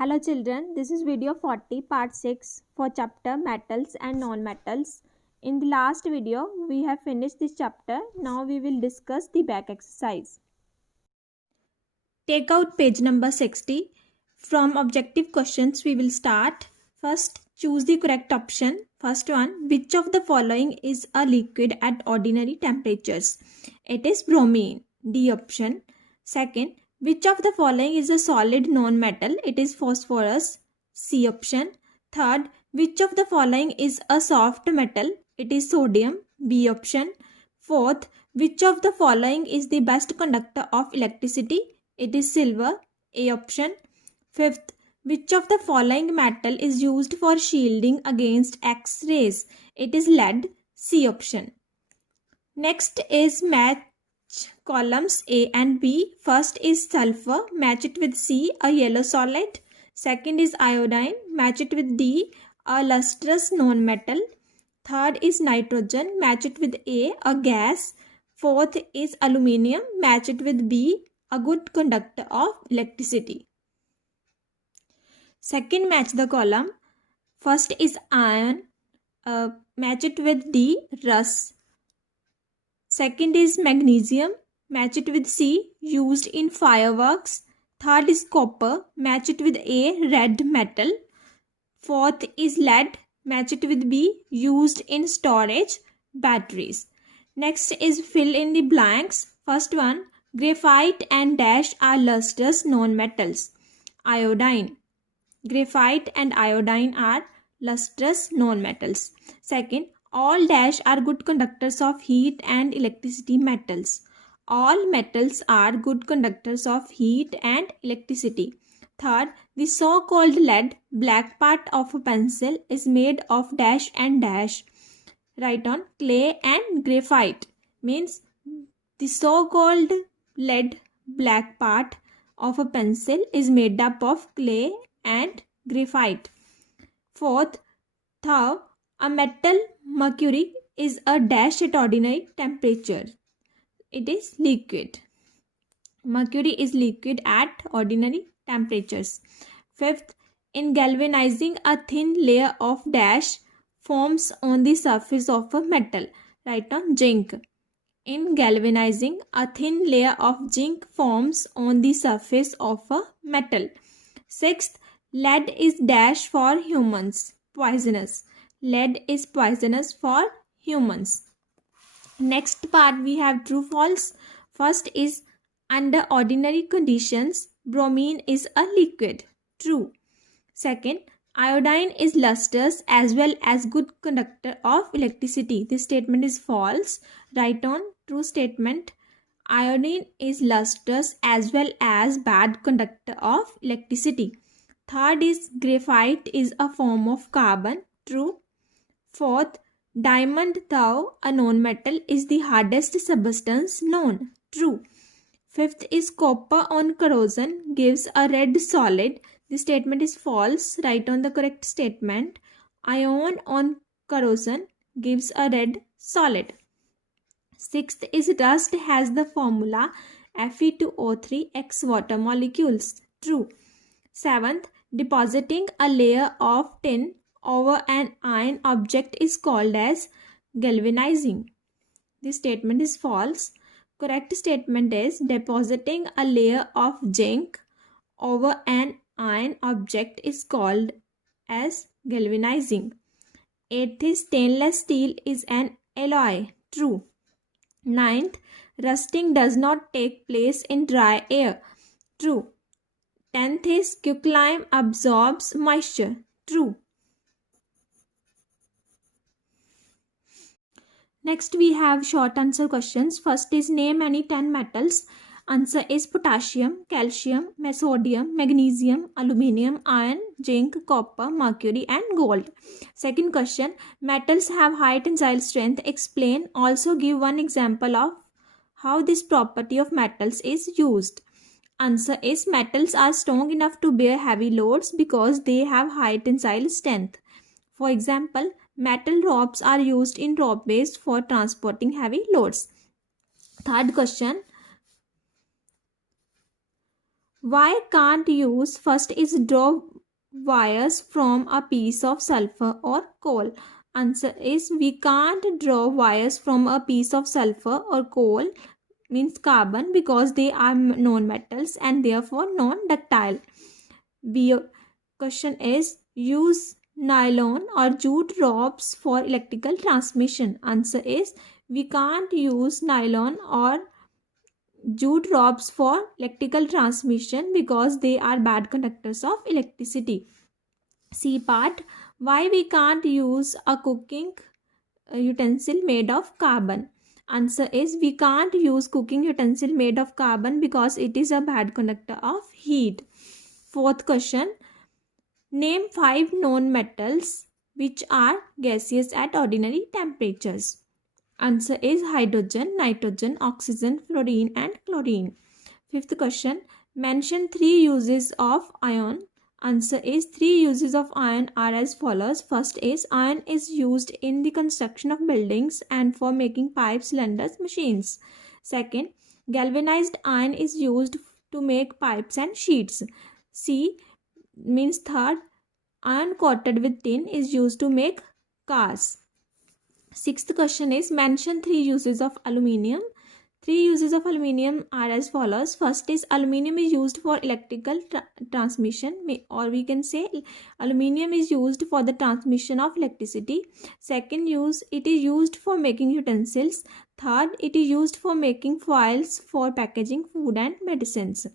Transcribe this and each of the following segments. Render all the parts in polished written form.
Hello children, this is video 40 part 6 for chapter metals and non-metals. In the last video, we have finished this chapter. Now we will discuss the back exercise. Take out page number 60. From objective questions we will start. First, choose the correct option. First one, which of the following is a liquid at ordinary temperatures? It is bromine, D option. Second, which of the following is a solid non-metal? It is phosphorus, C option. Third, which of the following is a soft metal? It is sodium, B option. Fourth, which of the following is the best conductor of electricity? It is silver, A option. Fifth, which of the following metal is used for shielding against X-rays? It is lead, C option. Next is match columns A and B. First is sulfur, match it with C, a yellow solid. Second is iodine, match it with D, a lustrous non-metal. Third is nitrogen, match it with a gas. Fourth is aluminium, match it with B, a good conductor of electricity. Second, match the column. First is iron, match it with D, rust. Second is magnesium, match it with C, used in fireworks. Third is copper, match it with A, red metal. Fourth is lead, match it with B, used in storage, batteries. Next is fill in the blanks. First one, graphite and dash are lustrous non-metals. Iodine. Graphite and iodine are lustrous non-metals. Second, all dash are good conductors of heat and electricity metals. All metals are good conductors of heat and electricity. Third, the so-called lead, black part of a pencil, is made of dash and dash. Write on clay and graphite. Means the so-called lead, black part of a pencil is made up of clay and graphite. Fourth, thou, a metal mercury is a dash at ordinary temperature. It is liquid. Mercury is liquid at ordinary temperatures. Fifth, in galvanizing, a thin layer of dash forms on the surface of a metal. Write on zinc. In galvanizing, a thin layer of zinc forms on the surface of a metal. Sixth, lead is dash for humans, poisonous. Lead is poisonous for humans. Next part we have true false. First is under ordinary conditions, bromine is a liquid. True. Second, iodine is lustrous as well as good conductor of electricity. This statement is false. Write on true statement. Iodine is lustrous as well as bad conductor of electricity. Third is graphite is a form of carbon. True. Fourth, diamond, though a non-metal, is the hardest substance known. True. Fifth is copper on corrosion gives a red solid. This statement is false. Write on the correct statement. Iron on corrosion gives a red solid. Sixth is rust has the formula Fe2O3 x water molecules. True. Seventh, depositing a layer of tin over an iron object is called as galvanizing. This statement is false. Correct statement is depositing a layer of zinc over an iron object is called as galvanizing. Eighth is stainless steel is an alloy. True. Ninth, rusting does not take place in dry air. True. 10th is quicklime absorbs moisture. True. Next we have short answer questions. First is name any 10 metals. Answer is potassium, calcium, sodium, magnesium, aluminium, iron, zinc, copper, mercury and gold. Second question, metals have high tensile strength. Explain. Also give one example of how this property of metals is used. Answer is metals are strong enough to bear heavy loads because they have high tensile strength. For example, metal ropes are used in ropeways for transporting heavy loads. Third question, Why can't use? First is draw wires from a piece of sulfur or coal. Answer is we can't draw wires from a piece of sulfur or coal, means carbon, because they are non-metals and therefore non-ductile. B. Question is use nylon or jute ropes for electrical transmission. Answer is we can't use nylon or jute ropes for electrical transmission because they are bad conductors of electricity. C part, why we can't use a cooking utensil made of carbon. Answer is we can't use cooking utensil made of carbon because it is a bad conductor of heat. Fourth question, name 5 known metals which are gaseous at ordinary temperatures. Answer is hydrogen, nitrogen, oxygen, fluorine and chlorine. Fifth question, mention 3 uses of iron. Answer is 3 uses of iron are as follows. First is iron is used in the construction of buildings and for making pipes, cylinders, machines. Second, galvanized iron is used to make pipes and sheets. C means third, iron coated with tin is used to make cars. Sixth question is mention 3 uses of aluminium. 3 uses of aluminium are as follows. First is aluminium is used for electrical transmission, or we can say aluminium is used for the transmission of electricity. Second use, it is used for making utensils. Third, it is used for making foils for packaging food and medicines.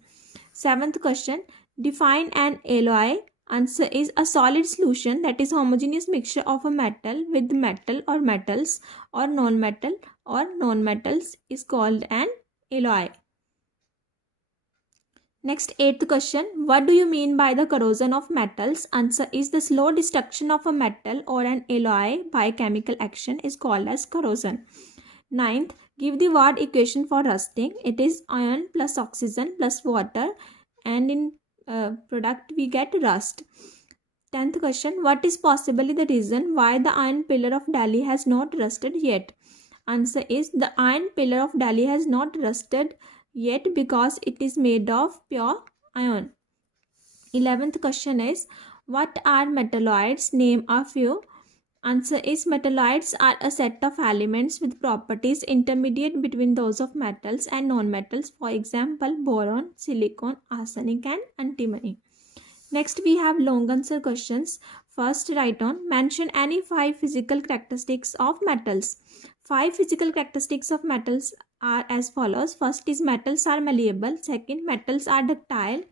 Seventh question, define an alloy. Answer is a solid solution that is homogeneous mixture of a metal with metal or metals or non-metal or non-metals is called an alloy. Next, eighth question, what do you mean by the corrosion of metals? Answer is the slow destruction of a metal or an alloy by chemical action is called as corrosion. Ninth, give the word equation for rusting. It is iron plus oxygen plus water, and in product we get rust. 10th question, what is possibly the reason why the iron pillar of Delhi has not rusted yet? Answer is the iron pillar of Delhi has not rusted yet because it is made of pure iron. 11th question is, what are metalloids? Name a few. Answer is metalloids are a set of elements with properties intermediate between those of metals and non-metals. For example, boron, silicon, arsenic and antimony. Next we have long answer questions. First, write on mention any 5 physical characteristics of metals. 5 physical characteristics of metals are as follows. First is metals are malleable. Second, metals are ductile.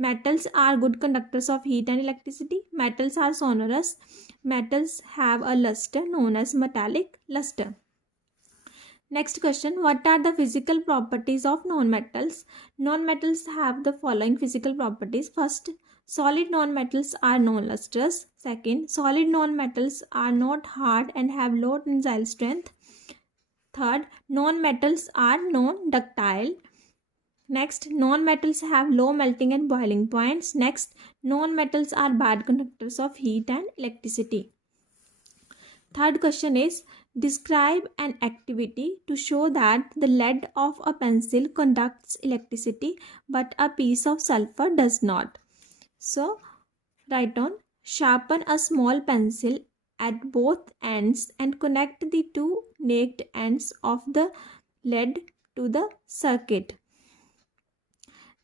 Metals are good conductors of heat and electricity. Metals are sonorous. Metals have a luster known as metallic luster. Next question, what are the physical properties of non-metals? Non-metals have the following physical properties. First, solid non-metals are non-lustrous. Second, solid non-metals are not hard and have low tensile strength. Third, non-metals are non-ductile. Next, non-metals have low melting and boiling points. Next, non-metals are bad conductors of heat and electricity. Third question is, describe an activity to show that the lead of a pencil conducts electricity but a piece of sulfur does not. So, write on, sharpen a small pencil at both ends and connect the 2 naked ends of the lead to the circuit.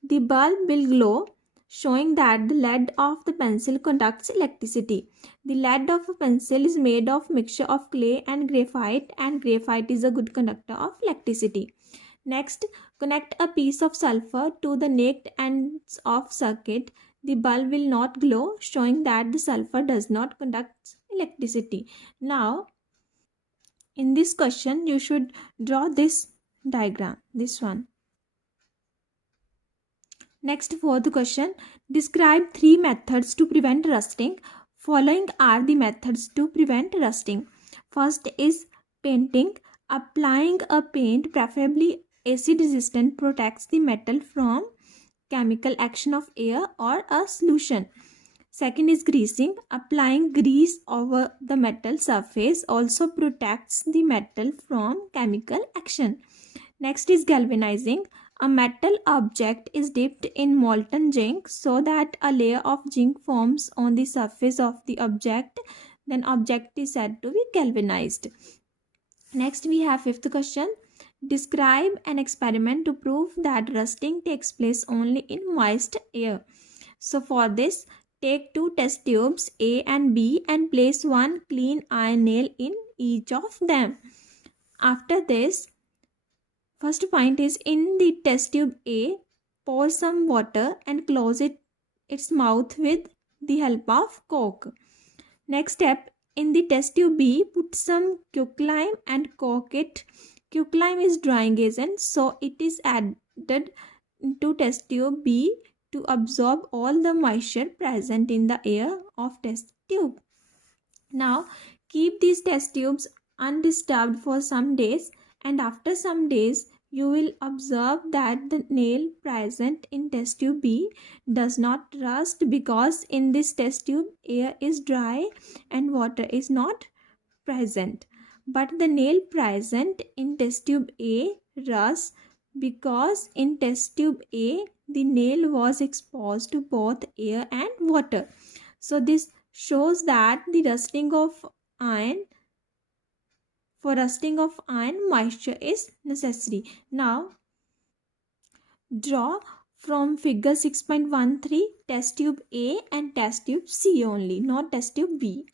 The bulb will glow, showing that the lead of the pencil conducts electricity. The lead of a pencil is made of mixture of clay and graphite is a good conductor of electricity. Next, connect a piece of sulfur to the naked ends of circuit. The bulb will not glow, showing that the sulfur does not conduct electricity. Now, in this question, you should draw this diagram, this one. Next, fourth question, describe 3 methods to prevent rusting. Following are the methods to prevent rusting. First is painting. Applying a paint, preferably acid resistant, protects the metal from chemical action of air or a solution. Second is greasing. Applying grease over the metal surface also protects the metal from chemical action. Next is galvanizing. A metal object is dipped in molten zinc so that a layer of zinc forms on the surface of the object. Then object is said to be galvanized. Next we have fifth question. Describe an experiment to prove that rusting takes place only in moist air. So for this, take two test tubes A and B and place one clean iron nail in each of them. After this, first point is in the test tube A, pour some water and close its mouth with the help of cork. Next step, in the test tube B, put some quicklime and cork it. Quicklime is drying agent, so it is added to test tube B to absorb all the moisture present in the air of test tube. Now, keep these test tubes undisturbed for some days, and after some days, you will observe that the nail present in test tube B does not rust, because in this test tube air is dry and water is not present. But the nail present in test tube A rusts, because in test tube A the nail was exposed to both air and water. So this shows that the rusting of iron, for rusting of iron, moisture is necessary. Now draw from figure 6.13 test tube A and test tube C only, not test tube B.